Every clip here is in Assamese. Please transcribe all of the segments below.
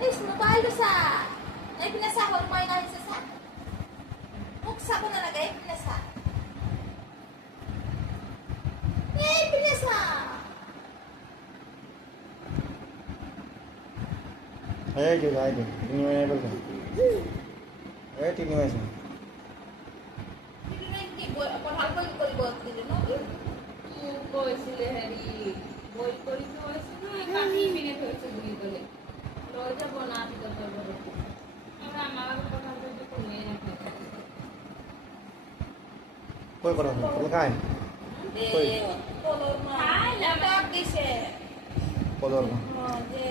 Is mobile sa. Ay pinasa ko mo na sa. Buksa ko na lagay pinasa. Yay, pinasa. এই যে যাই দে তিনি মানে বলছো এই তিনি মাসে কি বই পঢ়াল কৰিব দিলে ন কৈছিলে হেৰি বইল কৰি থৈছে নহয় কাটি পিনে থৈছে বুলি ক'লে লৈ যাব না ভিতৰত আৰু আমাৰ কথা যদি কোনে নাখায় কই কৰা তুমি খাই কই কলৰ মা খাই লাগ দিছে পদৰ মা যে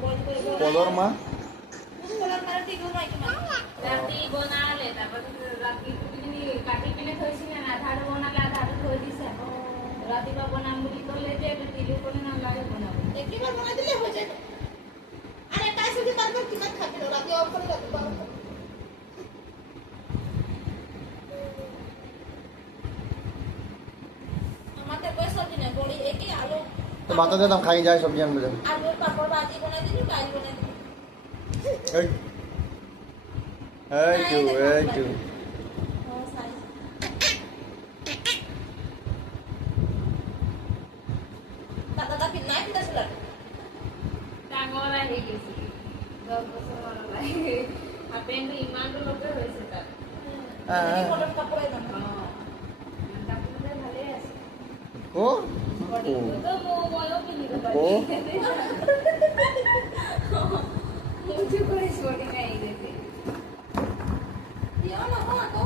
বইল কৰিব পদৰ মা কলৰ মাৰ ঠিক হৈ কিমান ৰাতি বনালে তাৰপিছত ৰাতি তুমি কাটি পিনে থৈছিলে না আধাটো বনালে আধাটো থৈ দিছে ৰাতিপুৱা বনাম বুলি ক'লে যে তিলু ক'লে নালাগে বনাব একবাৰ বনাই দিলে হৈ যায় আরে এটা যদি তারপর কিমান থাকিল রাতে অফ করে রাখবা আমাদের পয়সা দিনে বড়ি একই আলু তো বাতা দাম খাই যায় সবজি আনবে যাবে আলুর পাপড় ভাজি বানাই দিবি ডাল বানাই দিবি এই এই তো ও সাইজ দাদা পিনাই দিছিল ডাঙৰ আহি গৈছে 10 বছৰ লাগে আপেনটো ইমানটো লোকে হৈছে তাত এই কলম কাপড়ে দাম কাপোৰটো ভালে আছে ও তো ময়ো পিন্ধিব ও পাৰিম মুঝে কোই ছোৱালী নাই দেখে ইয়া না আকৌ